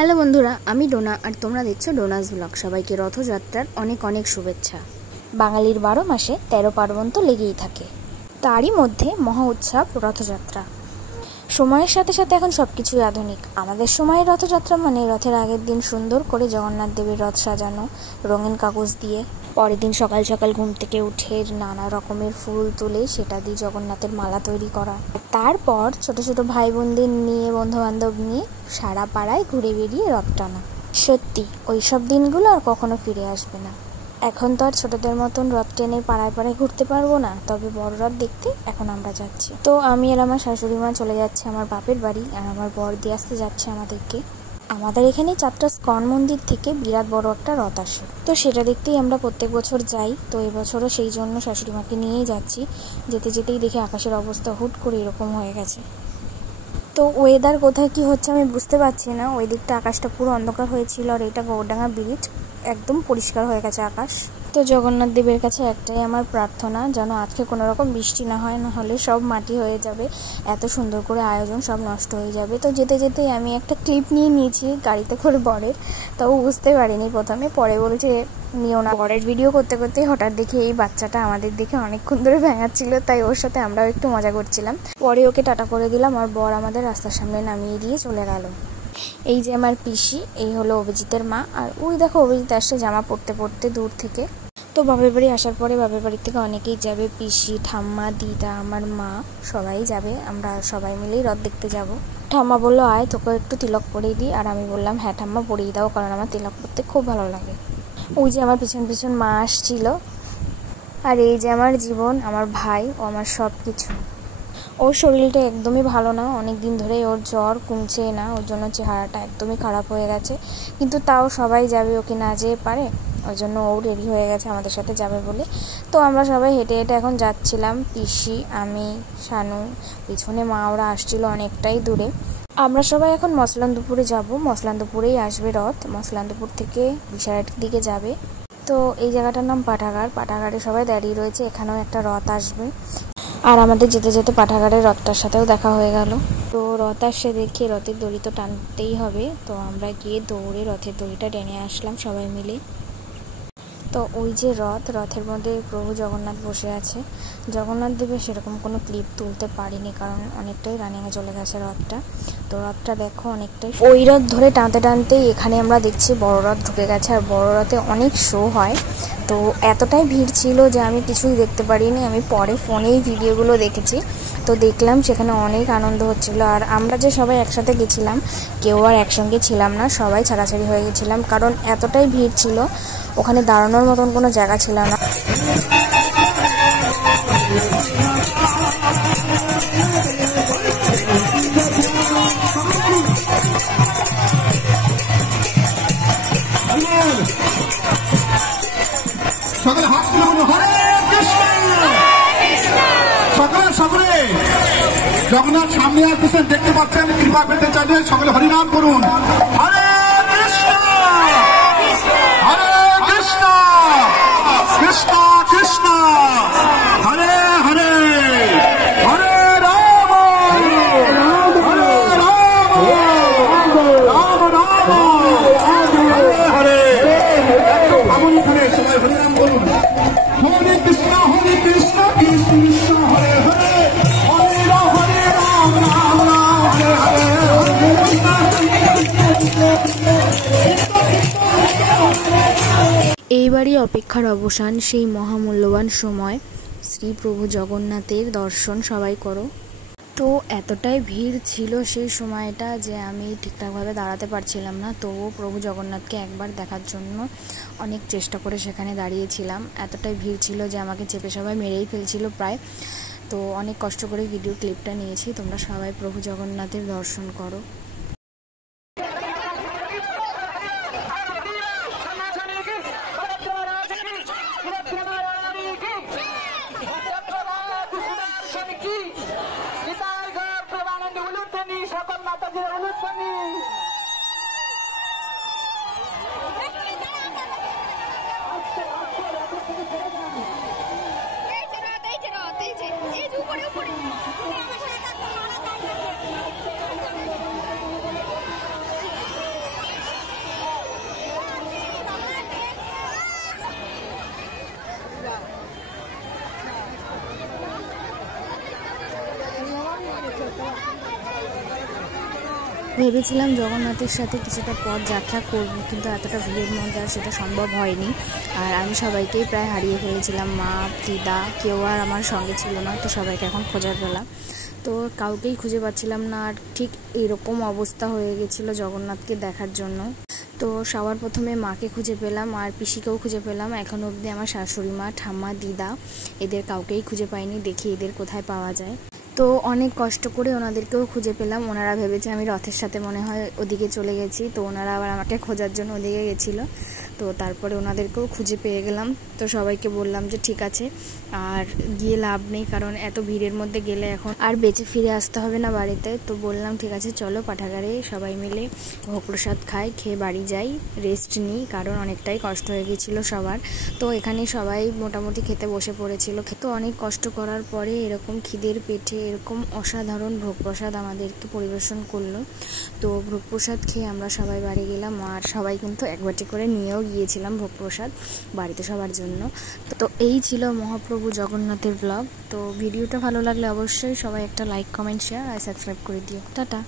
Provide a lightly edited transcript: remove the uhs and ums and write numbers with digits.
Hello বন্ধুরা, আমি ডোনা আর তোমরা দেখছো ডোনাস ব্লগ। সবাইকে রথযাত্রার অনেক অনেক শুভেচ্ছা। বাঙালির 12 মাসে 13 পার্বণ তো লেগেই থাকে, তারই মধ্যে মহা উৎসব রথযাত্রা। সময়ের সাথে সাথে এখন সব কিছুই আধুনিক। আমাদের সময়ে রথযাত্রা মানে রথের আগের দিন সুন্দর করে জগন্নাথ দেবের রথ সাজানো রঙিন কাগজ দিয়ে, পরের দিন সকাল সকাল ঘুম থেকে উঠে নানা রকমের ফুল তুলে সেটা দিয়ে জগন্নাথের মালা তৈরি করা, তারপর ছোট ছোট ভাই বোনদের নিয়ে বন্ধু বান্ধব নিয়ে সারা পাড়ায় ঘুরে বেরিয়ে রথ টানা। সত্যি ওইসব দিনগুলো আর কখনো ফিরে আসবে না। এখন তো আর ছোটদের মতন রথ টেনে পাড়ায় পাড়ায় ঘুরতে পারবো না, তবে বড় রথ দেখতে এখন আমরা যাচ্ছি। তো আমি আর আমার শাশুড়ি মা চলে যাচ্ছে আমার বাপের বাড়ি, আর আমার বর দিয়ে আসতে যাচ্ছে আমাদেরকে। আমাদের এখানে চারটা স্কন মন্দির থেকে বিরাট বড় একটা রথ আসে, তো সেটা দেখতেই আমরা প্রত্যেক বছর যাই। তো এবছরও সেই জন্য শাশুড়ি মাকে নিয়েই যাচ্ছি। যেতে যেতেই দেখি আকাশের অবস্থা হুট করে এরকম হয়ে গেছে। তো ওয়েদার কোথায় কি হচ্ছে আমি বুঝতে পারছি না। ওই দিকটা আকাশটা পুরো অন্ধকার হয়েছিল, আর এটা গৌরডাঙ্গা ব্রিজ, একদম পরিষ্কার হয়ে গেছে আকাশ। তো জগন্নাথ দেবের কাছে একটাই আমার প্রার্থনা, যেন আজকে কোনো রকম বৃষ্টি না হয়, না হলে সব মাটি হয়ে যাবে। এত সুন্দর করে আয়োজন সব নষ্ট হয়ে যাবে। তো যেতে যেতেই আমি একটা ক্লিপ নিয়ে নিয়েছি গাড়িতে করে বরের, তাও বুঝতে পারিনি প্রথমে, পরে বলছে নিও না। বরের ভিডিও করতে করতেই হঠাৎ দেখি এই বাচ্চাটা আমাদের দেখে অনেকক্ষণ ধরে ভেঙাচ্ছিল, তাই ওর সাথে আমরাও একটু মজা করছিলাম। পরে ওকে টাটা করে দিলাম, আর বর আমাদের রাস্তার সামনে নামিয়ে দিয়ে চলে গেল। এই যে আমার পিসি, এই হলো অভিজিতের মা, আর ওই দেখো অভিজিৎ আসছে জামা পরতে পরতে দূর থেকে। তো বাপের বাড়ি আসার পরে বাপের বাড়ি থেকে অনেকেই যাবে, পিসি, ঠাম্মা, দিদা, আমার মা, সবাই যাবে। আমরা সবাই মিলেই রথ দেখতে যাব। ঠাম্মা বললো আয় তোকে একটু তিলক পরিয়ে দিই, আর আমি বললাম হ্যাঁ ঠাম্মা পরিয়ে দাও, কারণ আমার তিলক পরতে খুব ভালো লাগে। ওই যে আমার পিছন পিছন মা আসছিল, আর এই যে আমার জীবন, আমার ভাই, ও আমার সব কিছু। ওর শরীরটা একদমই ভালো না, অনেক দিন ধরে ওর জ্বর কমছে না, ওর জন্য চেহারাটা একদমই খারাপ হয়ে গেছে। কিন্তু তাও সবাই যাবে, ওকে না যেয়ে পারে, ওই জন্য ও রেডি হয়ে গেছে আমাদের সাথে যাবে বলে। তো আমরা সবাই হেঁটে হেঁটে এখন যাচ্ছিলাম, পিসি, আমি, শানু, পিছনে মা, ওরা আসছিল অনেকটাই দূরে। আমরা সবাই এখন মসলানদপুরে যাব, মসলানদপুরেই আসবে রথ, মসলানদপুর থেকে বিশারাটির দিকে যাবে। তো এই জায়গাটার নাম পাঠাগার, পাঠাগারে সবাই দাঁড়িয়ে রয়েছে, এখানেও একটা রথ আসবে। আর আমাদের যেতে যেতে পাঠাগারের রথটার সাথেও দেখা হয়ে গেল। তো রথ আসে দেখে রথের দড়ি তো টানতেই হবে, তো আমরা গিয়ে দৌড়ে রথের দড়িটা টেনে আসলাম সবাই মিলে। তো ওই যে রথের মধ্যে প্রভু জগন্নাথ বসে আছে। জগন্নাথ দেবের সেরকম কোনো ক্লিপ তুলতে পারিনি, কারণ অনেকটাই রানিংয়ে চলে গেছে রথটা। তো রথটা দেখো অনেকটাই, ওই রথ ধরে টানতে টানতেই এখানে আমরা দেখছি বড় রথ ঢুকে গেছে, আর বড় রথে অনেক শো হয়। তো এতটাই ভিড় ছিল যে আমি কিছুই দেখতে পারিনি, আমি পরে ফোনেই ভিডিওগুলো দেখেছি। তো দেখলাম সেখানে অনেক আনন্দ হচ্ছিল। আর আমরা যে সবাই একসাথে গেছিলাম, কেউ আর একসঙ্গে ছিলাম না, সবাই ছাড়াছাড়ি হয়ে গেছিলাম, কারণ এতটাই ভিড় ছিল, ওখানে দাঁড়ানোর মতন কোনো জায়গা ছিল না। জগন্নাথ সামনে আসতেছেন, দেখতে পাচ্ছেন, কৃপা পেতে চাইলে সকলে হরিনাম করুন। হরে কৃষ্ণ হরে কৃষ্ণ কৃষ্ণ কৃষ্ণ হরে হরে, হরে রাম হরে রাম রাম রাম হরে হরে। এমন এখানে সবাই হরিনাম করুন। হরে কৃষ্ণ কৃষ্ণ কৃষ্ণ হরে হরে, এইবারই অপেক্ষার অবসান, সেই মহামূল্যবান সময়, শ্রী প্রভু জগন্নাথের দর্শন সবাই করো। তো এতটাই ভিড় ছিল সেই সময়টা যে আমি ঠিকঠাকভাবে দাঁড়াতে পারছিলাম না, তবুও প্রভু জগন্নাথকে একবার দেখার জন্য অনেক চেষ্টা করে সেখানে দাঁড়িয়েছিলাম। এতটাই ভিড় ছিল যে আমাকে চেপে সবাই মেরেই ফেলছিল প্রায়। তো অনেক কষ্ট করে ভিডিও ক্লিপটা নিয়েছি। তোমরা সবাই প্রভু জগন্নাথের দর্শন করো। ভেবেছিলাম জগন্নাথের সাথে কিছুটা পথ যাত্রা করব, কিন্তু এতটা ভিড়ের মধ্যে আর সেটা সম্ভব হয়নি। আর আমি সবাইকেই প্রায় হারিয়ে ফেলেছিলাম, মা, দিদা, কেউ আর আমার সঙ্গে ছিল না। তো সবাইকে এখন খোঁজার পেলাম, তো কাউকেই খুঁজে পাচ্ছিলাম না। আর ঠিক এরকম অবস্থা হয়ে গেছিলো জগন্নাথকে দেখার জন্য। তো সবার প্রথমে মাকে খুঁজে পেলাম আর পিসিকেও খুঁজে পেলাম। এখন অবধি আমার শাশুড়ি মা, ঠাম্মা, দিদা এদের কাউকেই খুঁজে পাইনি। দেখি এদের কোথায় পাওয়া যায়। তো অনেক কষ্ট করে ওনাদেরকেও খুঁজে পেলাম। ওনারা ভেবেছে আমি রথের সাথে মনে হয় ওদিকে চলে গেছি, তো ওনারা আবার আমাকে খোঁজার জন্য ওদিকে গেছিলো। তো তারপরে ওনাদেরকেও খুঁজে পেয়ে গেলাম। তো সবাইকে বললাম যে ঠিক আছে, আর গিয়ে লাভ নেই, কারণ এত ভিড়ের মধ্যে গেলে এখন আর বেঁচে ফিরে আসতে হবে না বাড়িতে। তো বললাম ঠিক আছে চলো পাঠাগারে সবাই মিলে ভোগ প্রসাদ খাই, খেয়ে বাড়ি যাই, রেস্ট নিই, কারণ অনেকটাই কষ্ট হয়ে গেছিলো সবার। তো এখানে সবাই মোটামুটি খেতে বসে পড়েছিল। তো অনেক কষ্ট করার পরে এরকম খিদের পেটে এরকম অসাধারণ ভোগ প্রসাদ আমাদেরকে পরিবেশন করলো। তো ভোগ প্রসাদ খেয়ে আমরা সবাই বাড়ি গেলাম। আর সবাই কিন্তু এক বাটি করে নিয়েও গিয়েছিলাম ভোগ প্রসাদ বাড়িতে সবার জন্য। তো এই ছিল মহাপ্রভু জগন্নাথের ব্লগ। তো ভিডিওটা ভালো লাগলে অবশ্যই সবাই একটা লাইক, কমেন্ট, শেয়ার আর সাবস্ক্রাইব করে দিও। টাটা।